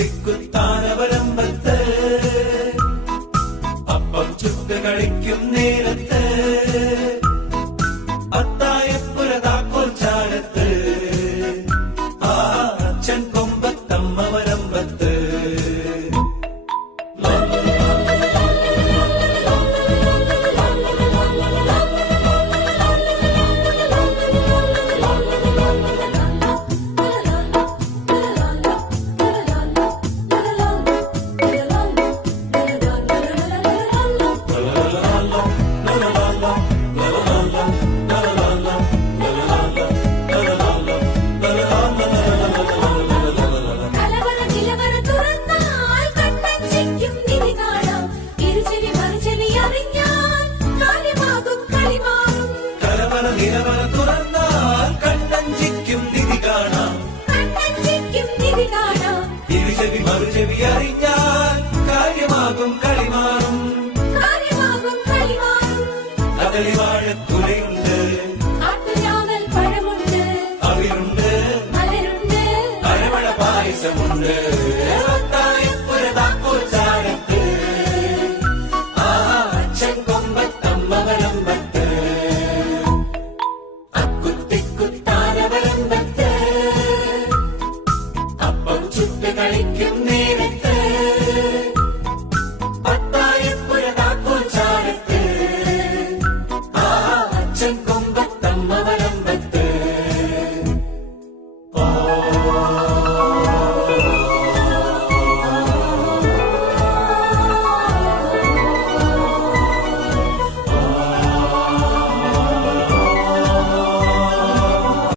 കുത്തിക്കുത്താനവരമ്പത്ത് അപ്പം ചുട്ട് കളിക്കും നേരത്ത് അത്തായപ്പുര താക്കോൽ ചാരത്ത് ആ അച്ഛൻ കൊമ്പത്തമ്മ വരമ്പത്ത് നിലവറ തുറന്നാൽ കണ്ണഞ്ചിക്കും നിധി കാണാം ഇരുചെവി മറുചെവി അറിഞ്ഞാൽ കാര്യമാകും കളിമാറും കദളിവാഴക്കുലയുണ്ട് അവിലുണ്ട് അരവണ പായസമുണ്ട്